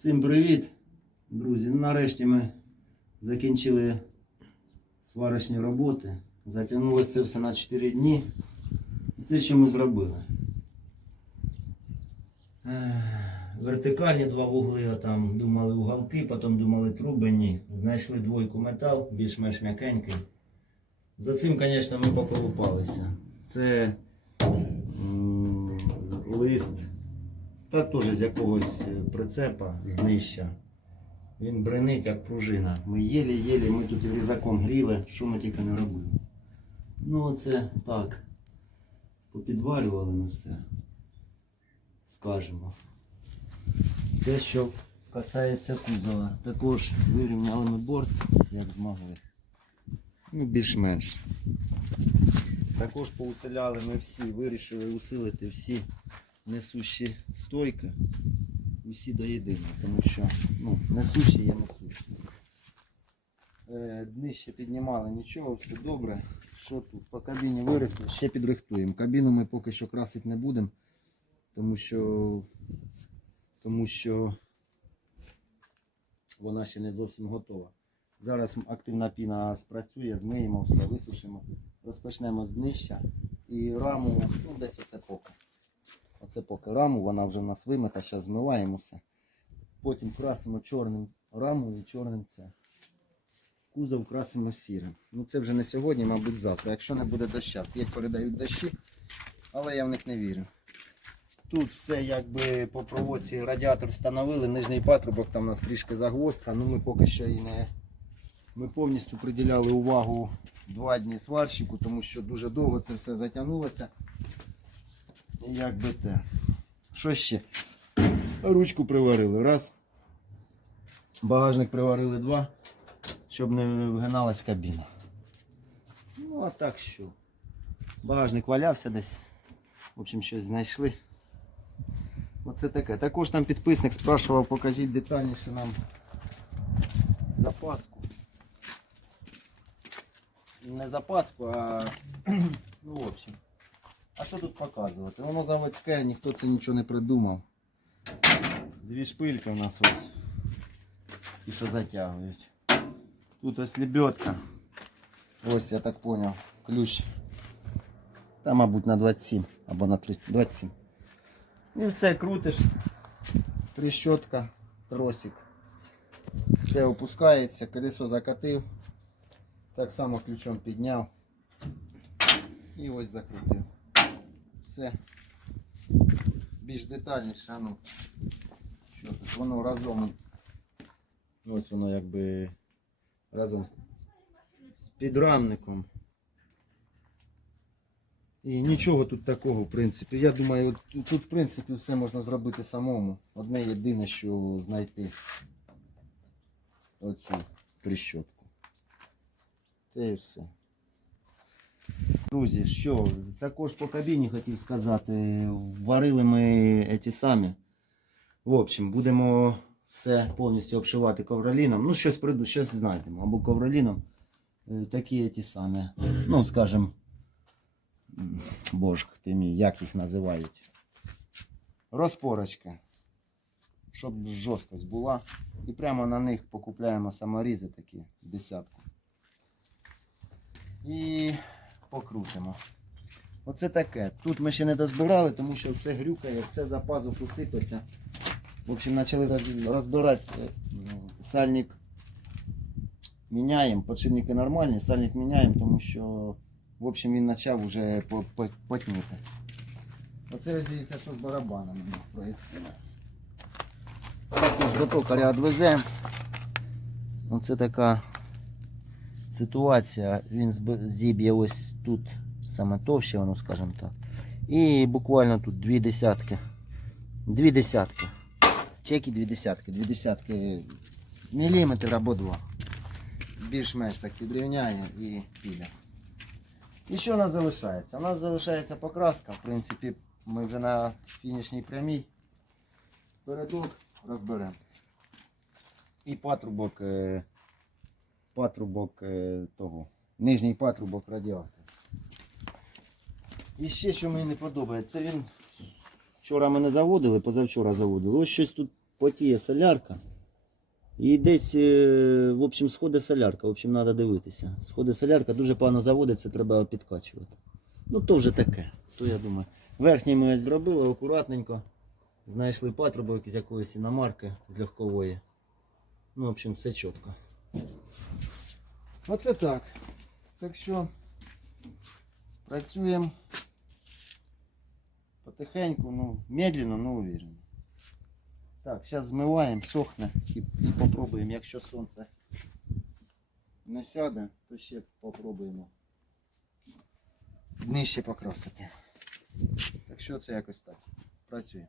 Всім привіт, друзі. Ну, Нарешті ми закінчили сварочні роботи. Затягнулося це все на 4 дні. Це що ми зробили. Вертикальні два вугли, а там думали уголки, потім думали труби, ні. Знайшли двойку метал, більш-менш м'якенький. За цим, звісно, ми поколупалися. Це лист та теж з якогось е, прицепа з днища. Він бренить як пружина. Ми єлі-єлі, ми тут і різаком гріли, що ми тільки не робили. Ну оце так. Попідвалювали ми все. Скажемо. Те, що касається кузова. Також вирівняли ми борт, як змогли. Ну, більш-менш. Також поуселяли ми всі, вирішили усилити всі несущі стойки. Усі до єдиного, тому що ну, несущі є несущі. Е, Днище піднімали, нічого, все добре. Що тут? По кабіні вирихли, ще підрихтуємо. Кабіну ми поки що красити не будемо, тому що, тому що вона ще не зовсім готова. Зараз активна піна спрацює, змиємо все, висушимо, розпочнемо з днища і раму, ну десь оце поки. Оце поки раму, вона вже в нас вимита, зараз змиваємо все. Потім красимо чорним раму і чорним це. Кузов красимо сірим. Ну це вже не сьогодні, мабуть, завтра. Якщо не буде доща. П'ять передають дощі, але я в них не вірю. Тут все якби по проводці радіатор встановили, нижній патрубок, там у нас трішки загвоздка, ну ми поки що і не. Ми повністю приділяли увагу два дні сварщику, тому що дуже довго це все затягнулося. Як би те. Що ще? Ручку приварили. Раз. Багажник приварили два, щоб не вгиналась кабіна. Ну, а так що. Багажник валявся десь. В общем, щось знайшли. Оце таке. Також там підписник спрашував, покажіть детальніше нам запаску. Не запаску, а ну, в общем. А що тут показувати? Воно заводське, ніхто це нічого не придумав. Дві шпильки у нас ось. І що затягують. Тут ось лебедка. Ось, я так понял, ключ. Там, мабуть, на 27 або на 30, 27. І все, крутиш. Тріщотка, тросик. Це опускається, колесо закатив. Так само ключом підняв. І ось закрутив. Все. Більш детальніше, ну. Що тут? Воно разом. Ось воно якби разом з- підрамником. І нічого тут такого, в принципі. Я думаю, тут, в принципі, все можна зробити самому. Одне єдине, що знайти оцю тріщотку. Те і все. Друзі, що, також по кабіні хотів сказати, варили ми ті самі. В общем, будемо все повністю обшивати ковроліном. Ну, щось приду, щось знайдемо. Або ковроліном. Е, Такі ті самі. Ну, скажем, м, ти мій, як їх називають. Розпорочки. Щоб жорсткость була. І прямо на них покупляємо саморізи такі десятку. І покрутимо. Оце таке. Тут ми ще не дозбирали, тому що все грюкає, все за пазуху сипеться. В общем, почали розбирати е, сальник. Міняємо, подшипники нормальні, сальник міняємо, тому що в общем, він почав вже по- по- потніти. Оце дивіться, що з барабаном у нас. Також до токаря відвеземо. Оце така ситуація. Він зіб'є ось тут саме товще, воно, скажімо так. І буквально тут дві десятки. Дві десятки. Чеки дві десятки. Дві десятки міліметр або два. Більш-менш так підрівняє і піде. І що у нас залишається? У нас залишається покраска. В принципі, ми вже на фінішній прямій. Передок розберемо. І патрубок, е, патрубок е, того. Нижній патрубок радіатора. І ще що мені не подобається, він вчора ми не заводили, позавчора заводили. Ось щось тут потіє солярка. І десь, е, в общем, сходить солярка. В общем, треба дивитися. Сходить солярка, дуже погано заводиться, треба підкачувати. Ну, то вже таке. То я думаю. Верхній ми зробили акуратненько. Знайшли патрубок з якоїсь іномарки з легкової. Ну, в общем, все чітко. Оце так. Так що працюємо потихеньку, ну, медленно, но уверенно. Так, зараз змиваємо, сохне і, і попробуємо. Якщо сонце не сяде, то ще попробуємо нижче покрасити. Так що це якось так. Працює.